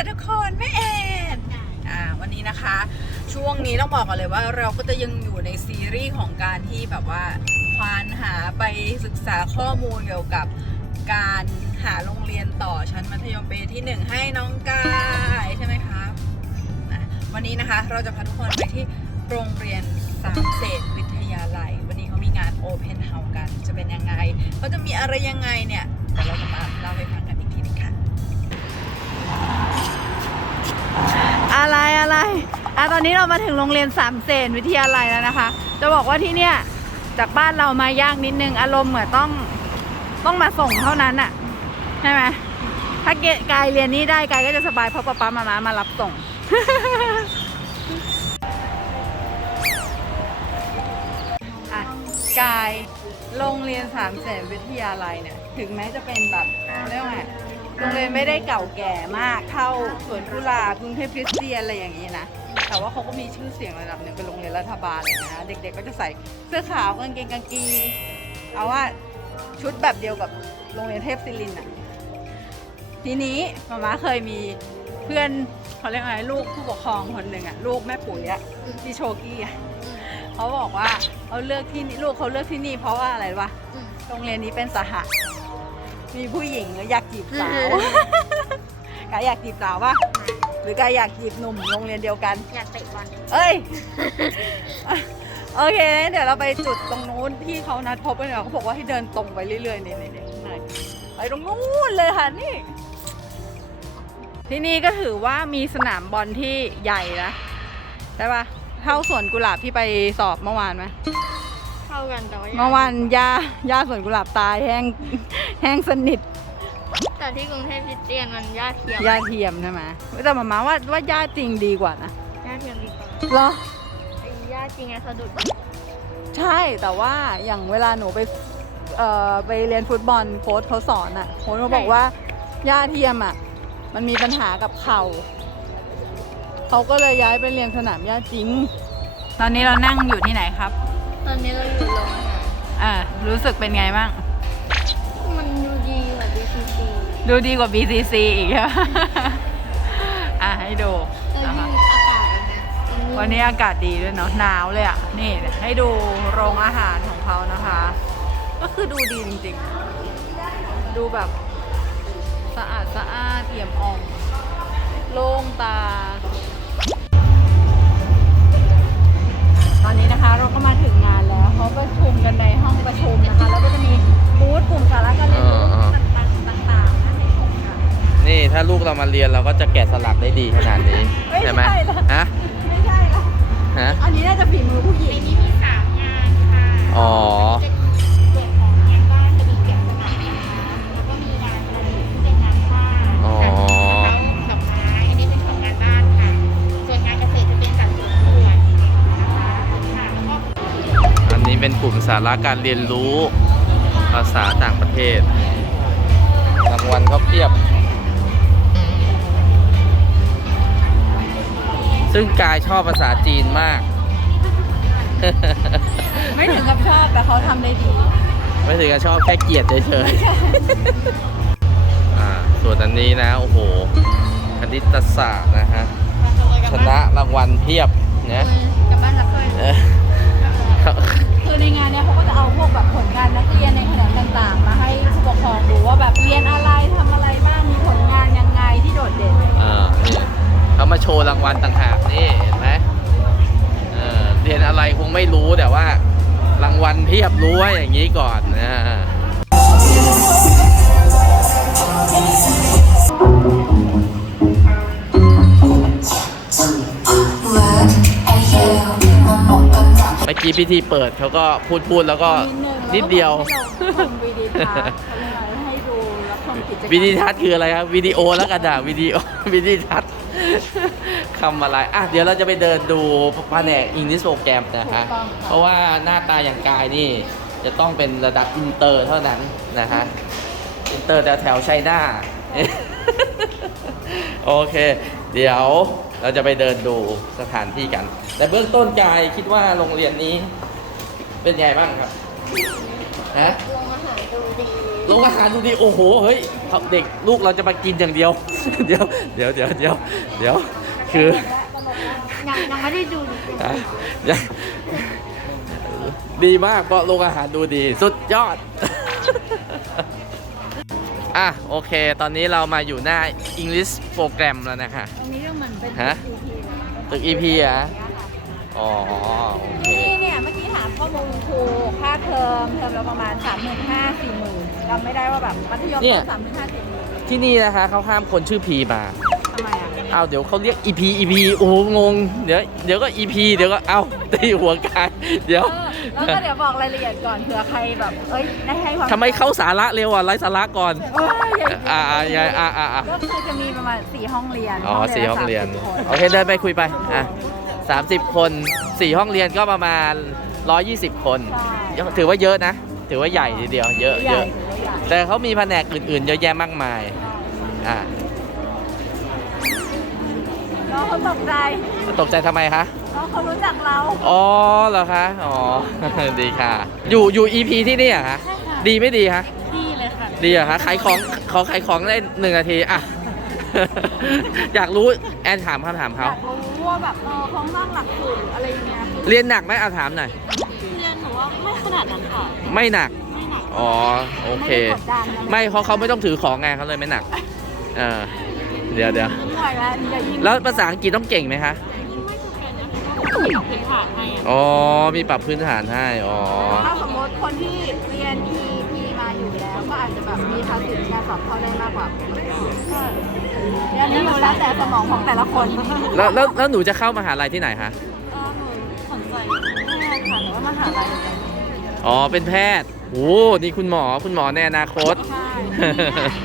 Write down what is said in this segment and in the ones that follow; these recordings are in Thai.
ค่ะทุกคนแม่เอ็ดอ่าวันนี้นะคะ ช่วงนี้ต้องบอกก่อนเลยว่าเราก็จะยังอยู่ในซีรีส์ของการที่แบบว่าควานหาไปศึกษาข้อมูลเกี่ยวกับการหาโรงเรียนต่อชั้นมัธยมปีที่หนึ่งให้น้องกายใช่ไหมคะวันนี้นะคะเราจะพาทุกคนไปที่โรงเรียนสามเสนวิทยาลัย วันนี้เขามีงาน Open House กันจะเป็นยังไงเขาจะมีอะไรยังไงเนี่ยเดี๋ยวเราจะมาเล่าให้ฟัง อะไรอะไรอะตอนนี้เรามาถึงโรงเรียนสามเสนวิทยาลัยแล้วนะคะ จะบอกว่าที่เนี่ยจากบ้านเรามายากนิดนึงอารมณ์เหมือนต้องต้องมาส่งเท่านั้นอะใช่ไหมถ้าเกกายเรียนนี้ได้กายก็จะสบายเพราะป๊าป๊ามามามารับส่ง อะกายโรงเรียนสามเสนวิทยาลัยเนี่ย ถึงแม้จะเป็นแบบเรียกว่าไง โรงเรียนไม่ได้เก่าแก่มากเท่าสวนกุหลาบกรุงเทพคริสเตียนอะไรอย่างนี้นะ แต่ว่าเขาก็มีชื่อเสียงระดับหนึ่งเป็นโรงเรียนรัฐบาลเลยนะ เด็กๆก็จะใส่เสื้อขาวกางเกงกางกีเอาว่าชุดแบบเดียวกับโรงเรียนเทพศิรินอะทีนี้มาม่าเคยมีเพื่อนเขาเรียกอะไรลูกผู้ปกครองคนหนึ่งอะลูกแม่ปุ๋ยอะที่โชกี้อะเขาบอกว่าเขาเลือกที่นี่ลูกเขาเลือกที่นี่เพราะว่าอะไรวะโรงเรียนนี้เป็นสหะ มีผู้หญิงอยากจีบสาวกายอยากจีบสาวปะหรือกายอยากจีบหนุ่มโรงเรียนเดียวกัน อยากเตะบอลเอ้ย โอเคเดี๋ยวเราไปจุดตรงนู้นที่เขานัดพบกันเดี๋ยวเขาบอกว่าให้เดินตรงไปเรื่อยๆนี่นี่นี่ข้างในไปตรงนู้นเลยค่ะนี่ ที่นี่ก็ถือว่ามีสนามบอลที่ใหญ่นะใช่ปะเท่าสวนกุหลาบที่ไปสอบเมื่อวานไหม เข้ากันแต่ว่าเมื่อวานหญ้าหญ้าสวนกุหลาบตายแห้งแห้งสนิทแต่ที่กรุงเทพคริสเตียนมันย่าเทียมหญ้าเทียมใช่ไหมแต่หมามาว่าว่าหญ้าจริงดีกว่านะย่าเทียมดีกว่าเหรอไอ้ย่าจริงไงสะดุดใช่แต่ว่าอย่างเวลาหนูไปเอ่อไปเรียนฟุตบอลโค้ชเขาสอนอะโค้ชเขาบอกว่าหญ้าเทียมอะมันมีปัญหากับเข่าเขาก็เลยย้ายไปเรียนสนามหญ้าจริง ตอนนี้เรานั่งอยู่ที่ไหนครับต อนนี้เราอยู่โรงอาหารอ่ารู้สึกเป็นไงบ้าง มันดูดีกว่า BCC ดูดีกว่า BCC อีกใช่ไหม อะให้ดูแต่นะยิ่คะงอากาศนะวันนี้อากาศดีด้วยเนาะหนาวเลยอะ นี่ให้ดูโรงอาหารของเขานะคะ ก็คือดูดีจริงๆ ดูแบบสะอาดสะอาดเอี่ยมอ่อง โล่งตา เรามาเรียนเราก็จะแกะสลักได้ดีขนาดนี้ไม่ใช่ไหมใช่ละ ฮะไม่ใช่ละฮะอันนี้น่าจะฝีมือผู้หญิง นี้มีสามงานค่ะอ๋อจะมีเกี่ยวของงานบ้านจะมีแกะสลักนะคะแล้วก็มีงานประดิษฐ์ที่เป็นงานผ้าอ๋อจากมะพร้าวดอกไม้อันนี้เป็นของงานบ้านค่ะ ส่วนงานเกษตรจะเป็นจากสวนสวนนะคะค่ะแล้วก็ อันนี้เป็นกลุ่มสาระการเรียนรู้ภาษาต่างประเทศรางวัลเขาเพียบ ซึ่งกายชอบภาษาจีนมาก ไม่ถึงกับชอบแต่เขาทำได้ดี ไม่ถึงกับชอบแค่เกลียดเฉยๆอ่าส่วนอันนี้นะ โอ้โหคณิตศาสตร์นะฮะ ชนะรางวัลเพียบนะกลับบ้านรับเลยเออคือในงานเนี้ยเขาก็จะเอาพวกแบบผลงานนักเรียนในแขนงต่างๆ มาให้ผู้ปกครองดูว่าแบบเรียนอะไรทำอะไรบ้างมีผลงานยังไงที่โดดเด่นอ่านี่ เขามาโชว์รางวัลต่างหากนี่เห็นไหมเออเรียนอะไรคงไม่รู้แต่ว่า รางวัลเพียบรู้ไว้อย่างนี้ก่อนนะเมื่อกี้พิธีเปิดเขาก็พูดพูดแล้วก็นิดเดียวชมวิดีทัศน์เขาเลยมาให้ดูรับชมกิจกรรมวิดีทัศน์คืออะไรครับวิดีโอแล้วกันอะวิดีโอวิดีทัศน์ คำอะไร อะ เดี๋ยวเราจะไปเดินดูแผนกอิงลิสโปรแกรมนะฮะเพราะว่าหน้าตาอย่างกายนี่ จะต้องเป็นระดับอินเตอร์เท่านั้นนะฮะ อินเตอร์แถวแถวไชน่าโอเค เดี๋ยวเราจะไปเดินดูสถานที่กัน แต่เบื้องต้นกายคิดว่าโรงเรียนนี้เป็นไงบ้างครับ ฮะลงอาหารดูดี โรงอาหารดูดีโอ้โหเฮ้ยเด็กลูกเราจะมากินอย่างเดียว เดี๋ยวเดี๋ยวเดี๋ยวเดี๋ยวเดี๋ยวคือยังยังไม่ได้ดูอะยังดีมากเพราะโรงอาหารดูดีสุดยอด อะ โอเค ตอนนี้เรามาอยู่หน้า English โปรแกรมแล้วนะคะ ตรงนี้ก็เหมือนเป็นฮะตึก EP อะ อ๋อโอเคนี่เนี่ยเมื่อกี้ถามข้อมูลครูค่าเทอมเทอมละประมาณ3 5 0 0 0 4 0 0 0 0จำไม่ได้ว่าแบบมัธยมเนี่ยสามหมื่นห้าสี่หมื่นที่นี่นะคะเขาห้ามคนชื่อพีมาทำไมอะเอาเดี๋ยวเขาเรียก EP EP โอ้โหงงเดี๋ยวเดี๋ยวก็ EP เดี๋ยวก็เอาตีหัวกันเดี๋ยว เออแล้วก็เดี๋ยวบอกรายละเอียดก่อนเผื่อใครแบบเอ้ยได้ให้ความทำไมเข้าสาระเร็วอะไร้สาระก่อน เอ้ยอย่าอ่าอ่าอ่าอ่าอ่าอ่าก็คือจะมีประมาณ4ห้องเรียนอ๋อสี่ห้องเรียน ละ30คน โอเคเดินไปคุยไป อะ สามสิบคนสี่ห้องเรียนก็ประมาณร้อยยี่สิบคนใช่ถือว่าเยอะนะ ถือว่าใหญ่ทีเดียว เยอะใหเยญ่อะถือว่าใหญ่แต่เขามีแผนกอื่นๆ เยอะแยะมากมาย อ่าน้องเขาตกใจตกใจทำไมคะน้องเขารู้จักเรา อ๋อเหรอคะ อ๋อ ดีค่ะ อยู่อยู่ EP ที่นี่เหรอะคะ ดีไม่ดีคะดีเลยค่ะ ดีเหรอะคะ ขายของ ขอขายของได้หนึ่งนาที อะ อยากรู้แอนถามคำถามอเขา ยากรู้ว่าแบบเออเขานอกหลักสูตรหรืออะไรอย่างเงี้ยเรียนหนักไหมเอาถามหน่อย เรียนหนูว่าไม่ขนาดนั้นค่ะ ไม่หนัก ไม่หนัก อ๋อ โอเค ไม่ได้กดดันอะรไม่เพราะเขาไม่ต้องถือของไงเขาเลยไม่หนัก เออ เดี๋ยวเดี๋ยวไม่ไหวแล้วอย่ายิ้มแล้วภาษาอังกฤษต้องเก่งไหมคะที่พื้นฐานให้อะอ๋อ มีปรับพื้นฐานให้ อ๋อ ถ้าสมมติคนที่เรียน EP มาอยู่แล้ว ก็อาจจะแบบมีภาษีในการสอบเข้าได้มากกว่าเรี ยนนี้มันแล้วแต่สมองของแต่ละคนแล้วแล้วแล้วหนูจะเข้ามหาลัยที่ไหนคะ เออหนูสนใจแพทย์ค่ะแต่ว่ามหาลัยเนี่ยอ๋อ เป็นแพทย์โอ้นี่คุณหมอ คุณหมอในอนาคต ใช่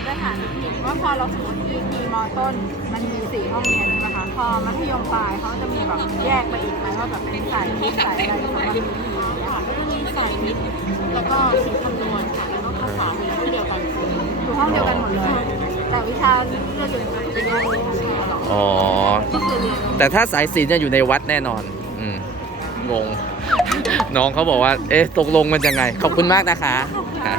ได้ถามอีกทีว่าพอเราสมมติ EP มต้น มันมีสี่ห้องเรียนใช่ไหมคะ พอมัธยมปลายเขาจะมีแบบแยกไปอีกไหมว่าแบบเป็นสายวิทย์สายอะไรสำหรับ EP เนี่ยค่ะก็จะมีสายวิทย์แล้วก็คิดคำนวณค่ะ แล้วก็ภาษาอยู่ที่เดียวกันอยู่ห้องเดียวกันหมดเลย แต่วิชาเลือกอยู่ในเป็นแยกเลยใช่ไหมหรออ๋อ ก็คือเรียนแต่ถ้าสายศิลป์จะอยู่ในวัดแน่นอน อืม งง น้องเขาบอกว่า เอ๊ะ ตกลงมันยังไง ขอบคุณมากนะคะค่ะ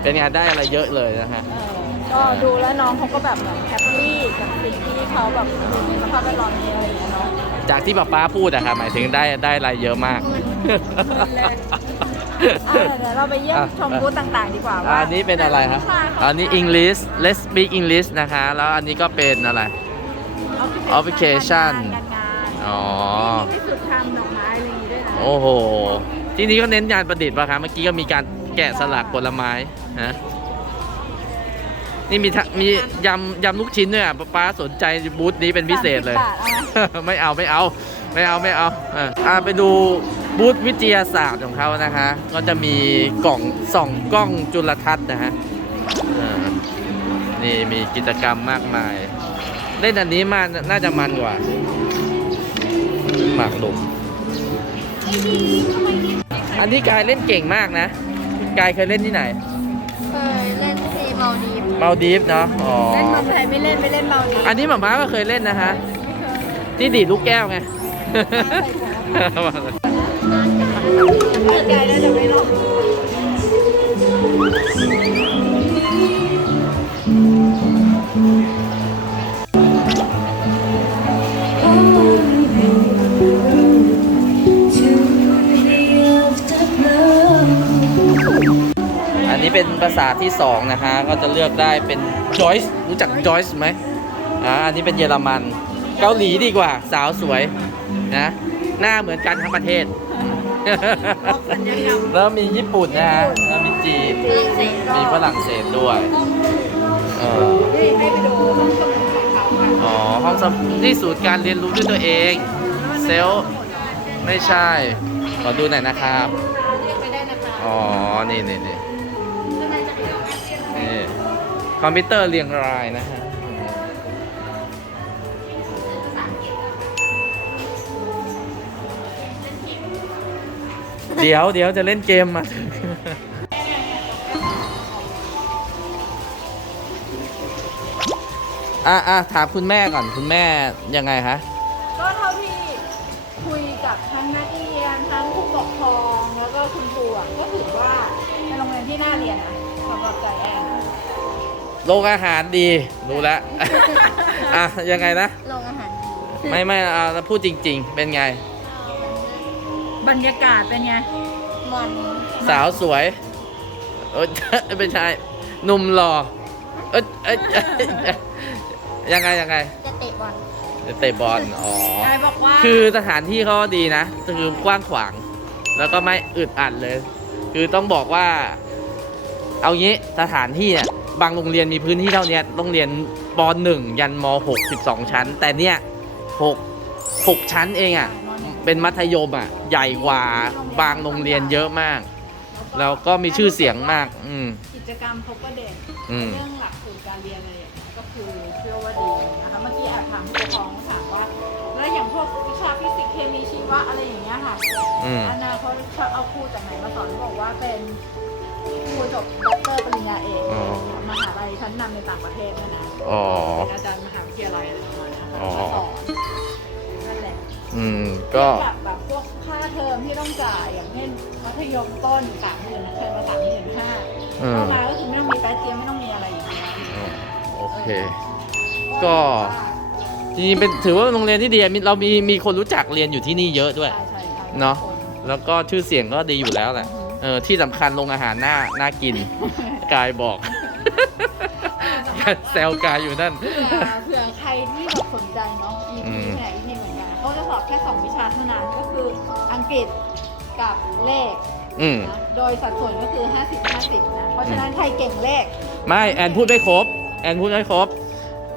เป็นไงานได้อะไรเยอะเลยนะฮะเออก็ดูแล้วน้องเขาก็แบบเหมือนแฮปปี้กับสิ่งที่เขาแบบอยู่ในสภาพแวดล้อมนี้อะไรอย่างเงี้ยเนาะ จากที่ป๊าป๊าพูดอะค่ะหมายถึงได้ได้อะไรเยอะมากเออ เดี๋ยวเราไปเยี่ยมชมบูธต่างๆดีกว่าว่าอันนี้เป็นอะไรครับวิชาเขาอันนี้ English Let's speak English นะคะ แล้วอันนี้ก็เป็นอะไร Application การงานอ๋อนี่ที่สุดทำดอกไม้อะไรอย่างงี้ด้วยนะโอ้โห ที่นี้ก็เน้นงานประดิษฐ์ป่ะคะเมื่อกี้ก็มีการแกะสลักผลไม้ฮะนี่มีทะมียำยำลูกชิ้นด้วยอะป๊าป๊าสนใจบูธนี้เป็นพิเศษเลยสามสิบบาทเอาไหมไม่เอาไม่เอา ไม่เอาไม่เอาอะอะไปดู บูธวิทยาศาสตร์ของเขานะคะ ก็จะมีกล่องส่องกล้องจุลทรรศน์นะฮะอ่านี่มีกิจกรรมมากมายเล่นอันนี้มาน่าจะมันกว่า หมากหลุมอันนี้กายเล่นเก่งมากนะ กายเคยเล่นที่ไหน เคยเล่นซีเมาดีฟมาลดีฟเนาะอ๋อเล่นเมืองไทยไม่เล่นไม่เล่นเมาดีฟอันนี้หมาม้าก็เคยเล่นนะฮะที่ดีดลูกแก้วไง เปิดใจแล้วจะไม่รอดอันนี้เป็นภาษาที่สองนะคะก็จะเลือกได้เป็น Joyce รู้จัก Joyce ไหมอ่าอันนี้เป็นเยอรมัน เกาหลีดีกว่าสาวสวยนะ หน้าเหมือนกันทั้งประเทศ แล้วมีญี่ปุ่นนะฮะแล้วมีจีน มีฝรั่งเศสด้วย เออนี่ให้ไปดูห้องสมุดของเขาค่ะอ๋อห้องสมุดที่ศูนย์การเรียนรู้ด้วยตัวเอง เซลล์ไม่ใช่ ขอดูหน่อยนะครับไปได้นะคะอ๋อ นี่นี่นี่นี่คอมพิวเตอร์เรียงรายนะฮะ เดี๋ยวเดี๋ยวจะเล่นเกมมาอะอะถามคุณแม่ก่อนคุณแม่ยังไงคะ ก็เท่าที่คุยกับทั้งนักเรียนทั้งผู้ปกครองแล้วก็คุณครูอะก็ถือว่าเป็นโรงเรียนที่น่าเรียนนะสำหรับใจแอนโรงอาหารดีรู้แล้ว อะยังไงนะ โรงอาหารดีไม่ไม่อะพูดจริง ๆ เป็นไง บรรยากาศเป็นไง มันสาวสวยเอยไม่ใช่หนุ่มหล่อเอยเอยเอ้ยยังไงยังไงจะเตะบอลเตะบอลอ๋อ ยายบอกว่าคือสถานที่เขาดีนะ คือกว้างขวาง แล้วก็ไม่อึดอัดเลย คือต้องบอกว่า เอางี้สถานที่เนี่ย บางโรงเรียนมีพื้นที่เท่าเนี้ยต้องเรียนป .1 ยันม .6 12 ชั้น แต่เนี่ย 6 6 ชั้นเองอะ่ะ เป็นมัธยมอะ่ะใหญ่กว่าบางโรงเรียนเยอะมาก แล้วก็มีชื่อเสียงมาก อืม กิจกรรมเขาก็เด่นอืม เรื่องหลักสูตรการเรียนอะไรอย่างเงี้ยก็คือเชื่อว่าดีนะคะเมื่อกี้แอบถามผู้ปกครองถามว่า แล้วอย่างพวกวิชาฟิสิกส์เคมีชีวะอะไรอย่างเงี้ยค่ะอืม อนาคตชอบเอาครูจากไหนมาสอนบอกว่าเป็นครูจบด็อกเตอร์ปริญญาเอกอ๋อมหาลัยชั้นนำในต่างประเทศเนี่ยนะ อ๋อ เป็นอาจารย์มหาวิทยาลัยอะไรประมาณเนี้ยค่ะอ๋อ มาสอนนั่นแหละ อืม ก็แบบแบบพวกค่าเทอมที่ต้องจ่ายอย่างเช่นมัธยมต้นสามหมื่นเทอมละสามหมื่นห้าอืม เข้ามาก็คือไม่ต้องมีแป๊ดเจียมไม่ต้องมีอะไรอย่างเงี้ยอ๋อโอเค ก็ จริงๆเป็นถือว่าโรงเรียนที่ดีอะมีเรามีมีคนรู้จักเรียนอยู่ที่นี่เยอะด้วย ใช่ใช่ใช่เนอะคนแล้วก็ชื่อเสียงก็ดีอยู่แล้วแหละอือฮึเออที่สำคัญโรงอาหารน่าน่ากิน กายบอก แซวกายอยู่นั่น เผื่อเผื่อใครที่แบบสนใจเนาะ EP อืมแหน EP เหมือนกันเขาจะส อบแค่ 2 วิชาเท่านั้นก็คืออังกฤษกับเลขอืม นะโดยสัดส่วนก็คือ 50 50 นะ เพราะฉะนั้นใครเก่งเลข ไม่แอนพูดไม่ครบ แอนพูดไม่ครบ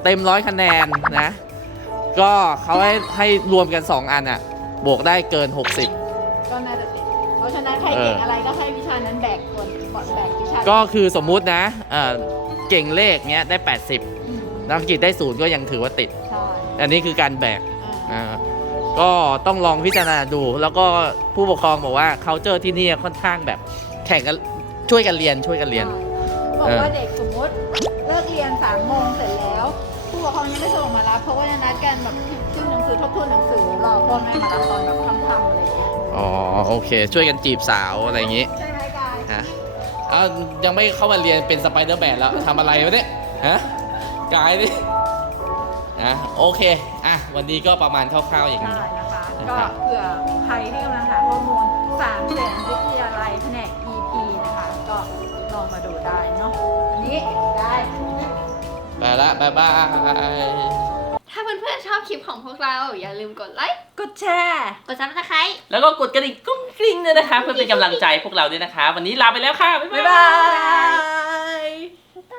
เต็มร้อยคะแนนนะ ก็เขาให้ให้รวมกัน 2 อันอะบวกได้เกิน 60 ก็น่าจะติดเพราะฉะนั้นใครเก่งอะไรก็ให้วิชานั้นแบกส่วนแบกวิชาก็คือสมมุตินะเอ่อเก่งเลขเนี้ยได้ 80อืมนักอังกฤษได้ศูนย์ก็ยังถือว่าติด ใช่อันนี้คือการแบกอ่า อ่า ก็ต้องลองพิจารณาดู แล้วก็ผู้ปกครองบอกว่า culture ที่นี่ค่อนข้างแบบแข่งกันช่วยกันเรียนช่วยกันเรียน บอกว่าเด็กสมมติเลิกเรียนสามโมงเสร็จแล้ว ผู้ปกครองยังไม่ส่งมารับเพราะว่าจะนัดกันแบบขึ้นหนังสือทบทวนหนังสือรอพ่อแม่มารับตอนแบบค่ำๆอะไรอย่างเงี้ยอ๋อโอเค ช่วยกันจีบสาวอะไรอย่างงี้ใช่ไหมกายฮะอ้าวยังไม่เข้ามาเรียนเป็นสไปเดอร์แมนแล้วทำอะไรวะเนี่ยฮะกายดิอะโอเคอะ วันนี้ก็ประมาณคร่าวๆอย่างนี้ ใช่นะคะนะก็ครับเผื่อใครที่กำลังหาข้อมูลสามเสนวิทยาลัยแผนก EP นะคะ ก็ลองมาดูได้เนาะอันนี้ได้ ไปละบ๊ายบาย ถ้าเพื่อนๆชอบคลิปของพวกเรา อย่าลืมกดไลค์ กดแชร์ กดซับสไครต์ แล้วก็กดกระดิ่งกุ้งกริ้งด้วยนะคะ เพื่อเป็นกำลังใจพวกเราด้วยนะคะ วันนี้ลาไปแล้วค่ะ บ๊ายบ๊ายบาบาย ย